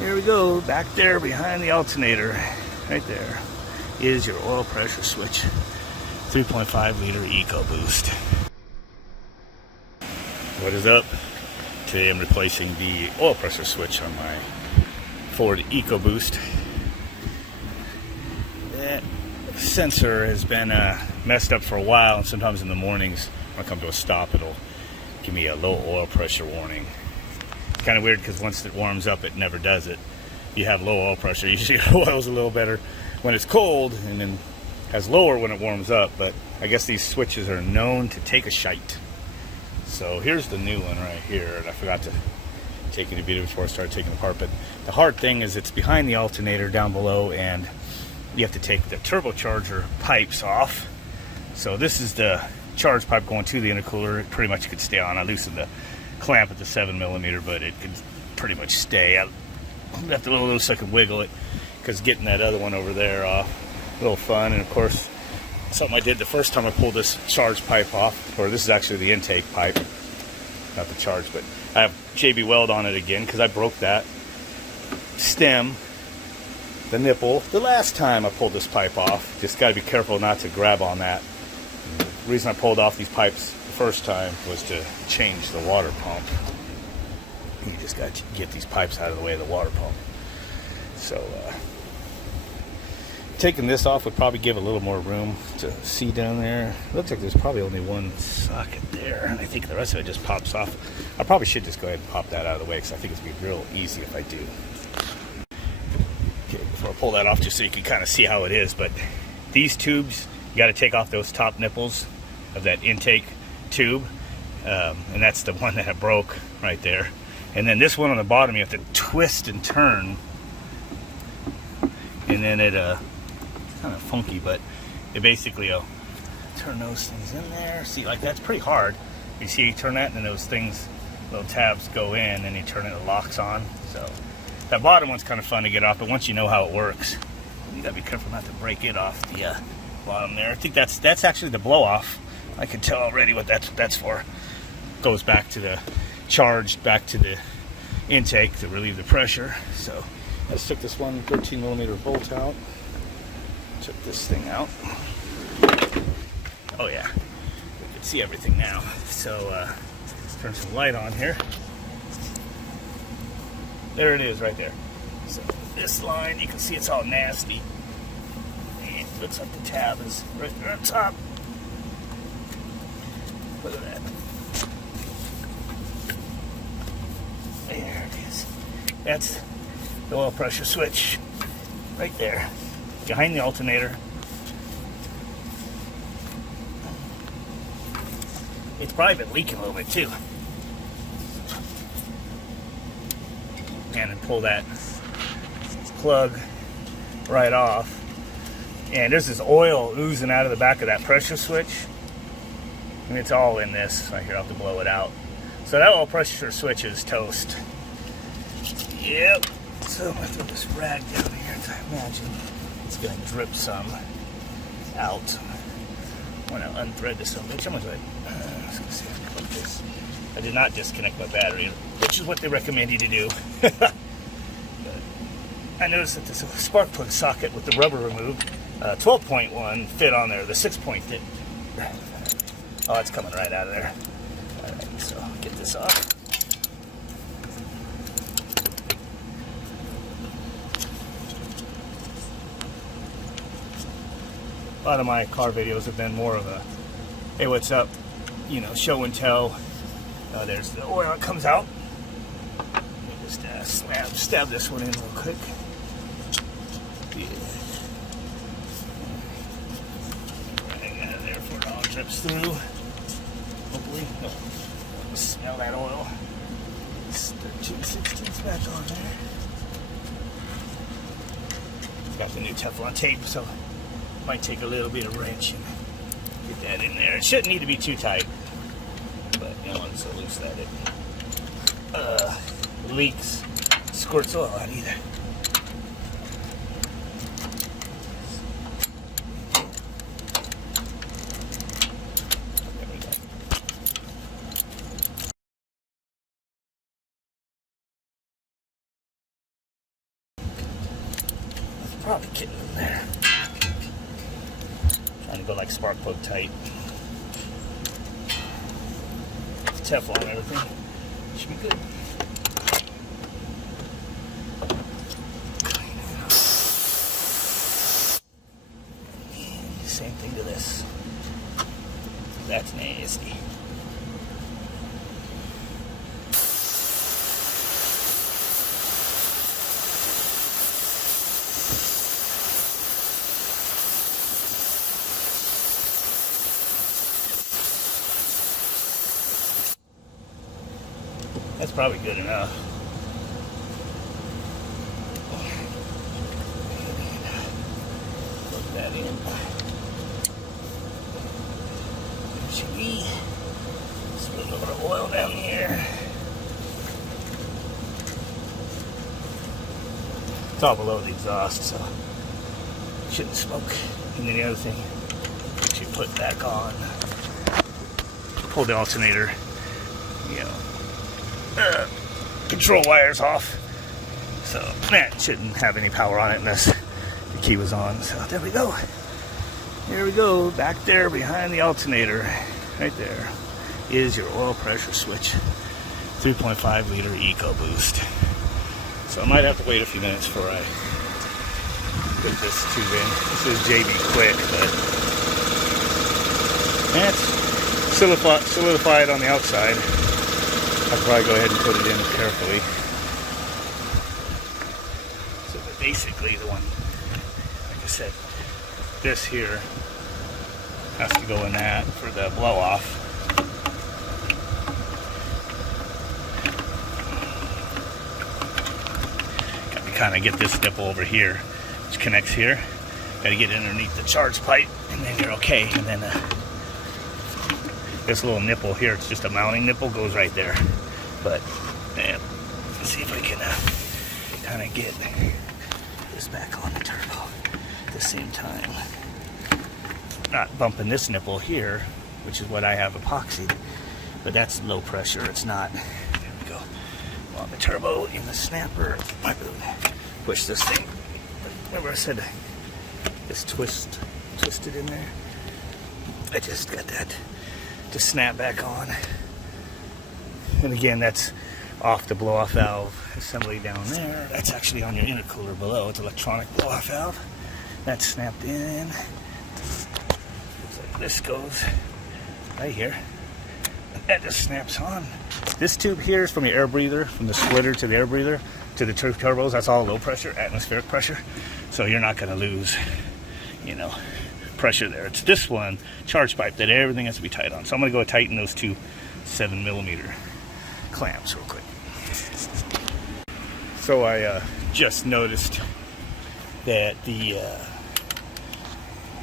Here we go, back there behind the alternator, right there, is your oil pressure switch. 3.5 liter EcoBoost. What is up? Today I'm replacing the oil pressure switch on my Ford EcoBoost. That sensor has been messed up for a while, and sometimes in the mornings when I come to a stop it'll give me a low oil pressure warning. Kind of weird because once it warms up it never does it. You have low oil pressure, usually your oil's a little better when it's cold and then has lower when it warms up, but I guess these switches are known to take a shite. So here's the new one right here, and I forgot to take any video before I started taking it apart, but the hard thing is it's behind the alternator down below, and you have to take the turbocharger pipes off. So this is the charge pipe going to the intercooler. It pretty much could stay on. I loosened the clamp at the 7mm, but it could pretty much stay. I left it a little loose so I could wiggle it, because getting that other one over there off, a little fun. And of course, something I did the first time I pulled this charge pipe off, or this is actually the intake pipe, not the charge, but I have JB Weld on it again because I broke that stem, the nipple, the last time I pulled this pipe off. Just got to be careful not to grab on that. And the reason I pulled off these pipes the first time was to change the water pump. You just got to get these pipes out of the way of the water pump. So taking this off would probably give a little more room to see down there. Looks like there's probably only one socket there, and I think the rest of it just pops off. I probably should just go ahead and pop that out of the way, because I think it's going to be real easy if I do. Okay, before I pull that off, just so you can kind of see how it is, but these tubes, you got to take off those top nipples of that intake tube, and that's the one that I broke right there. And then this one on the bottom, you have to twist and turn, and then it kind of funky, but it basically turn those things in there. See, like that's pretty hard. You see, you turn that, and then those things, little tabs go in, and you turn it, it locks on. So that bottom one's kind of fun to get off, but once you know how it works, you gotta be careful not to break it off the bottom there. I think that's actually the blow off. I can tell already what that's for. Goes back to the charged, back to the intake to relieve the pressure. So I just took this one 13mm bolt out. Took this thing out. Oh yeah, you can see everything now. So let's turn some light on here. There it is right there. So this line, you can see it's all nasty. And it looks like the tab is right there on top. Look at that. There it is. That's the oil pressure switch right there, behind the alternator. It's probably been leaking a little bit too. And then pull that plug right off. And there's this oil oozing out of the back of that pressure switch. And it's all in this right here. I'll have to blow it out. So that oil pressure switch is toast. Yep. So I'm going to throw this rag down here, and I imagine it's going to drip some out when I unthread this up. Which I'm going to let's go see if I can put this. I did not disconnect my battery, which is what they recommend you to do. But I noticed that this spark plug socket with the rubber removed, 12.1 fit on there. The 6-point didn't. Oh, it's coming right out of there. All right, so get this off. A lot of my car videos have been more of a, hey, what's up, you know, show and tell. There's the oil that comes out. Let me just stab this one in real quick. Yeah. Right out of there before it all drips through. Hopefully. Oh, smell that oil. It's 13/16 back on there. Got the new Teflon tape, so might take a little bit of wrench and get that in there. It shouldn't need to be too tight, but you know, so loose that it leaks, squirts oil out either. probably getting in there. Trying to go like spark plug tight. Teflon and everything. Should be good. Same thing to this. That's nasty. That's probably good enough. Plug that in. There should be. Just put a little bit of oil down here. It's all below the exhaust, so it shouldn't smoke. And then the other thing, you put back on. Pull the alternator, control wires off, so that shouldn't have any power on it unless the key was on. So there we go. There we go. Back there behind the alternator, right there, is your oil pressure switch. 3.5 liter EcoBoost. So I might have to wait a few minutes before I put this tube in. This is JB Quick, but that's solidified on the outside. I'll probably go ahead and put it in carefully. So that basically the one, like I said, this here has to go in that for the blow off. Got to kind of get this nipple over here, which connects here. Got to get underneath the charge pipe, and then you're okay. And then this little nipple here, it's just a mounting nipple, goes right there. But man, let's see if I can kind of get this back on the turbo at the same time. Not bumping this nipple here, which is what I have epoxied, but that's low pressure. It's not. There we go. On the turbo in the snapper, I push this thing. Remember I said just twisted in there. I just got that to snap back on. And again, that's off the blow-off valve assembly down there. That's actually on your intercooler below. It's electronic blow-off valve. That's snapped in. Looks like this goes right here. That just snaps on. This tube here is from your air breather, from the splitter to the air breather to the turbos. That's all low pressure, atmospheric pressure. So you're not going to lose, pressure there. It's this one, charge pipe, that everything has to be tight on. So I'm going to go tighten those two 7mm clamps real quick. So I just noticed that the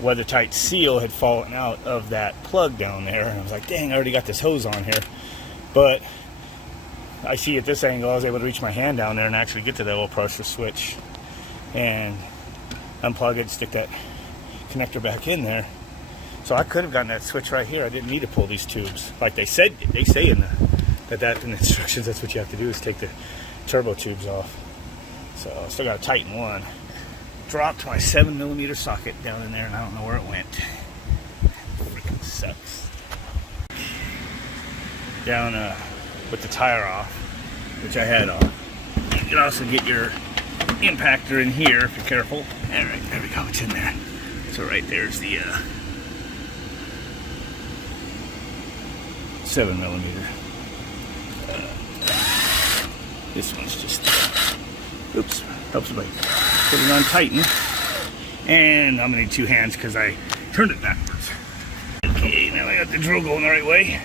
weather-tight seal had fallen out of that plug down there, and I was like, dang, I already got this hose on here. But I see at this angle I was able to reach my hand down there and actually get to the oil pressure switch and unplug it, stick that connector back in there. So I could have gotten that switch right here. I didn't need to pull these tubes like they say in the instructions. That's what you have to do, is take the turbo tubes off. So I still got to tighten one. Dropped my 7mm socket down in there, and I don't know where it went. Freaking sucks. Down with the tire off, which I had off. You can also get your impactor in here if you're careful. All right, there we go. It's in there. So right there's the 7mm. This one's just, oops, helps me put it on tighten. And I'm gonna need two hands because I turned it backwards. Okay, now I got the drill going the right way.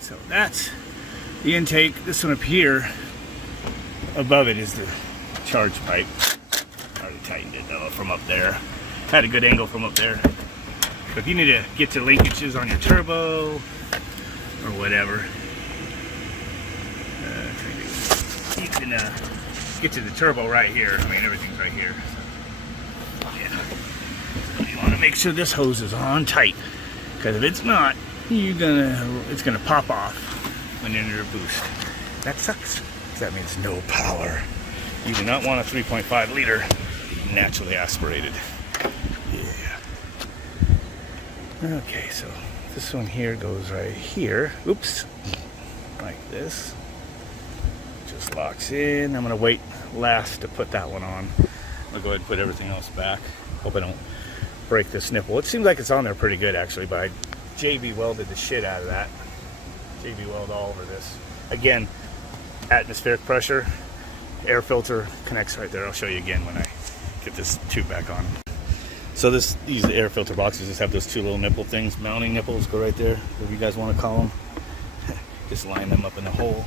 So that's the intake. This one up here, above it is the charge pipe. I already tightened it though from up there. Had a good angle from up there. But if you need to get to linkages on your turbo or whatever, you can get to the turbo right here. I mean, everything's right here. So, yeah. So you want to make sure this hose is on tight, because if it's not, it's gonna pop off when you're in your boost. That sucks, because that means no power. You do not want a 3.5 liter naturally aspirated. Yeah. Okay, so this one here goes right here. Oops. Like this. Just locks in. I'm going to wait last to put that one on. I'll go ahead and put everything else back. Hope I don't break this nipple. It seems like it's on there pretty good actually, but I JB welded the shit out of that. JB weld all over this. Again, atmospheric pressure. Air filter connects right there. I'll show you again when I get this tube back on. So these air filter boxes just have those two little nipple things, mounting nipples, go right there, whatever you guys want to call them. Just line them up in the hole.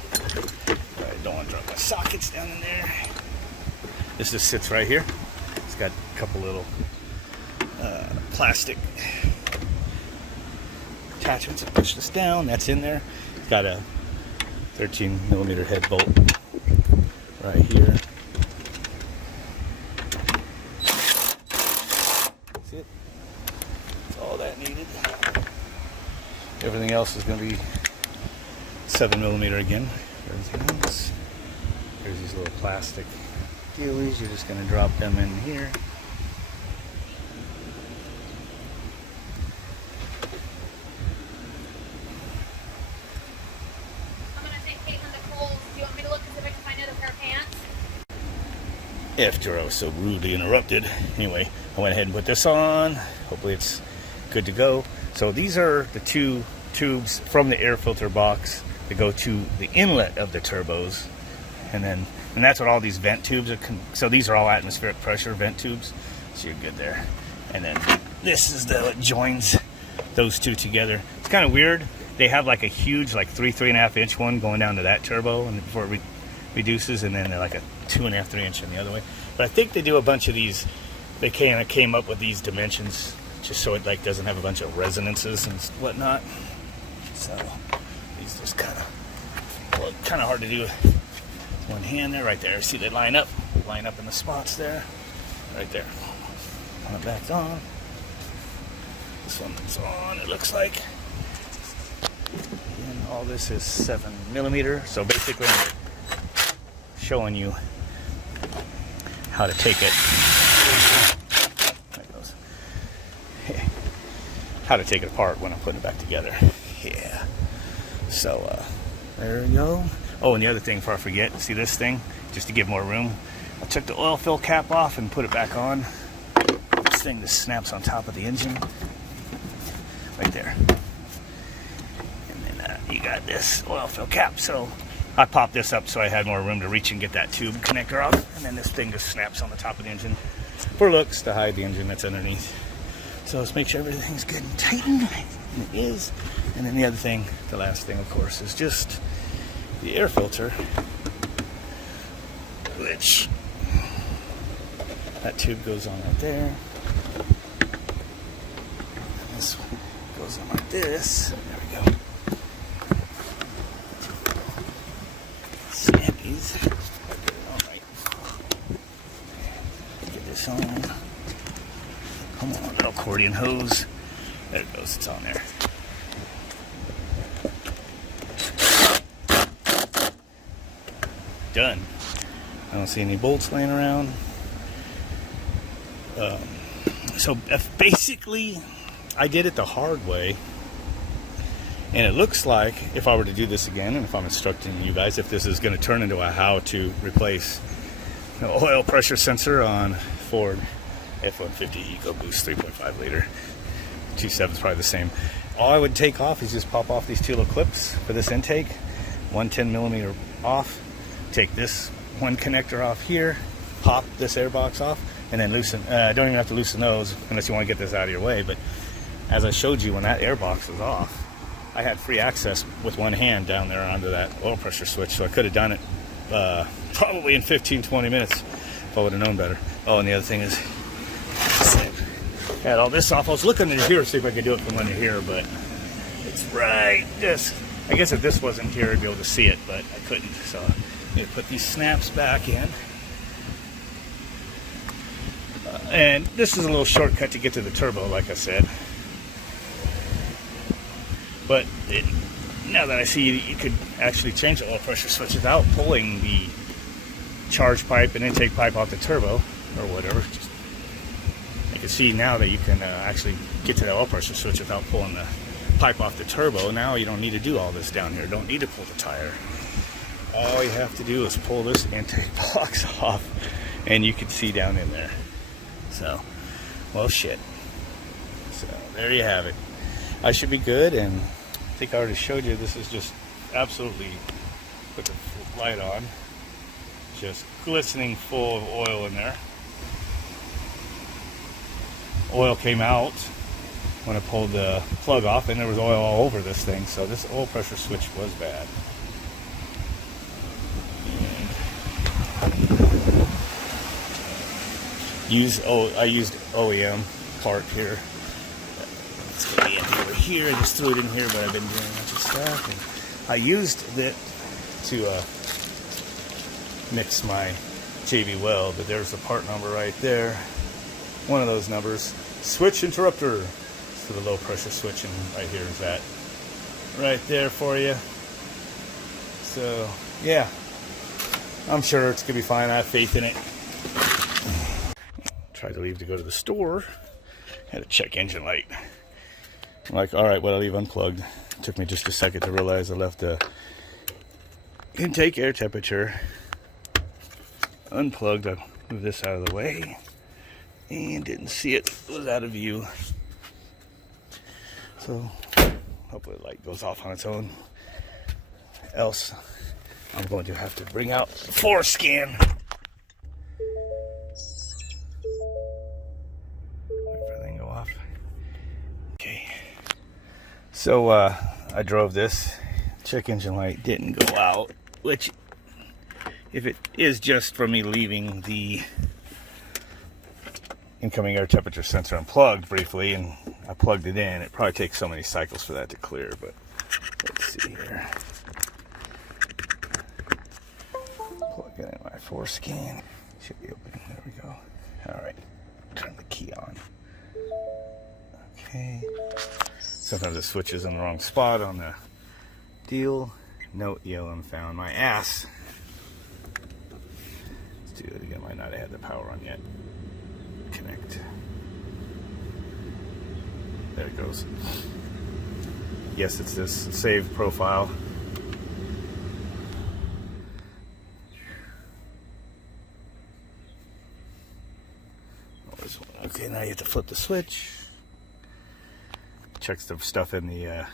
I don't want to drop my sockets down in there. This just sits right here. It's got a couple little plastic attachments that push this down. That's in there. It's got a 13mm head bolt right here. That's it. That's all that needed. Everything else is going to be 7mm again. Everything else. There's these little plastic dealies. You're just going to drop them in here. After I was so rudely interrupted. Anyway, I went ahead and put this on. Hopefully it's good to go. So these are the two tubes from the air filter box that go to the inlet of the turbos. And that's what all these vent tubes are. So these are all atmospheric pressure vent tubes. So you're good there. And then this is what joins those two together. It's kind of weird. They have like a huge, like 3.5 inch one going down to that turbo, and before it reduces, and then they're like a 2.5, 3 inch in the other way. But I think they do a bunch of these. They kind of came up with these dimensions just so it like doesn't have a bunch of resonances and whatnot. So these just kind of hard to do with one hand there, right there. See, they line up in the spots there, right there. One back's on. This one's on. It looks like. And all this is 7mm. So basically, I'm showing you how to take it. There it goes. How to take it apart when I'm putting it back together. Yeah. So there we go. Oh, and the other thing, before I forget, see this thing? Just to give more room, I took the oil fill cap off and put it back on. This thing just snaps on top of the engine, right there. And then you got this oil fill cap. So I popped this up so I had more room to reach and get that tube connector off, and then this thing just snaps on the top of the engine for looks to hide the engine that's underneath. So let's make sure everything's good and tightened, and it is. And then the other thing, the last thing of course, is just the air filter, which that tube goes on right there. And this one goes on like this. There we go. Snappies. Get it all right. Get this on. Come on, little accordion hose. There it goes. It's on there. Done. I don't see any bolts laying around. So basically, I did it the hard way. And it looks like if I were to do this again, and if I'm instructing you guys, if this is going to turn into a how to replace an oil pressure sensor on Ford F-150 EcoBoost 3.5 liter. 2.7 is probably the same. All I would take off is just pop off these two little clips for this intake. 110mm off. Take this one connector off here. Pop this air box off. And then loosen. Don't even have to loosen those unless you want to get this out of your way. But as I showed you, when that air box was off, I had free access with one hand down there onto that oil pressure switch. So I could have done it probably in 15-20 minutes if I would have known better. Oh, and the other thing is, I had all this off. I was looking in here to see if I could do it from under here, but it's right this. I guess if this wasn't here, I'd be able to see it, but I couldn't. So I need to put these snaps back in. And this is a little shortcut to get to the turbo, like I said. But now that I see you could actually change the oil pressure switch without pulling the charge pipe and intake pipe off the turbo or whatever. Just, you can see now that you can actually get to the oil pressure switch without pulling the pipe off the turbo. Now you don't need to do all this down here. Don't need to pull the tire. All you have to do is pull this intake box off, and you can see down in there. So, well, shit. So there you have it. I should be good, and I think I already showed you. This is just absolutely, put the light on, just glistening full of oil in there. Oil came out when I pulled the plug off, and there was oil all over this thing, so this oil pressure switch was bad. I used OEM part here. It's gonna be in over here. I just threw it in here, but I've been doing a bunch of stuff, and I used it to mix my JV weld, but there's the part number right there. One of those numbers. Switch interrupter for the low pressure switch, and right here is that right there for you. So yeah, I'm sure it's gonna be fine. I have faith in it. Tried to leave to go to the store. Had to check engine light. I'm like, all right, well, I'll leave unplugged. It took me just a second to realize I left the intake air temperature unplugged. I moved this out of the way and didn't see it. It was out of view. So hopefully the light goes off on its own. Else I'm going to have to bring out the floor scan. Everything go off. Okay. So I drove this. Check engine light didn't go out, which if it is just from me leaving the incoming air temperature sensor unplugged briefly and I plugged it in, it probably takes so many cycles for that to clear, but let's see here. Plug it in my foreskin. Should be open. There we go. Alright. Turn the key on. Okay. Sometimes the switch is in the wrong spot on the deal. No ELM found. My ass. Let's do it again. Might not have had the power on yet. Connect. There it goes. Yes, it's this save profile. Okay, now you have to flip the switch. Checks the stuff in the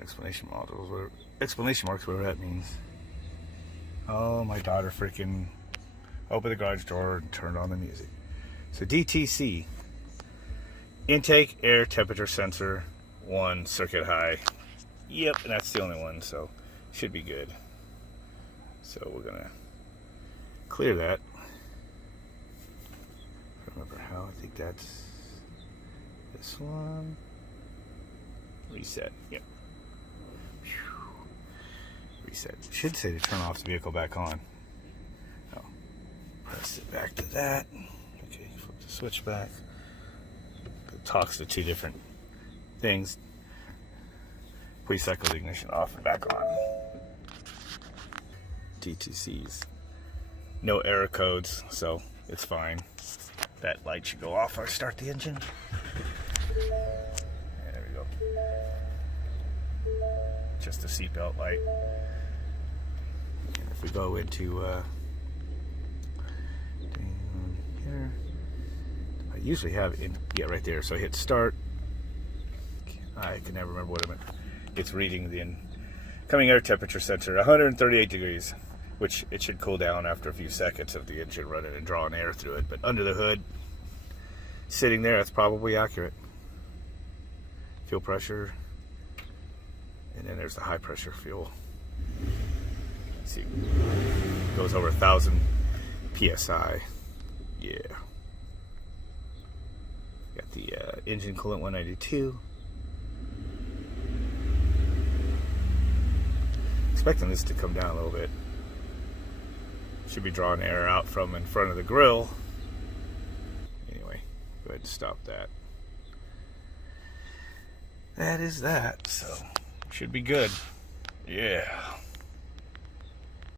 explanation modules, or explanation marks, whatever that means. Oh, my daughter freaking opened the garage door and turned on the music. So DTC, intake air temperature sensor 1 circuit high. Yep, and that's the only one, so should be good. So we're gonna clear that. Remember how? I think that's this one. Reset. Yep. Reset. It should say to turn off the vehicle back on. Oh. Press it back to that. Okay, flip the switch back. It talks to two different things. Pre-cycle ignition off and back on. DTCs. No error codes, so it's fine. That light should go off. I start the engine. There we go. Just a seatbelt light. And if we go into here, I usually have it, yeah, right there. So I hit start. I can never remember what it meant. It's reading the incoming air temperature sensor, 138 degrees, which it should cool down after a few seconds of the engine running and drawing air through it. But under the hood, sitting there, that's probably accurate. Fuel pressure, and then there's the high pressure fuel. Let's see, goes over 1,000 psi. Yeah. Got the engine coolant 192. Expecting this to come down a little bit. Should be drawing air out from in front of the grill. Anyway, go ahead and stop that. That is that, so should be good. Yeah.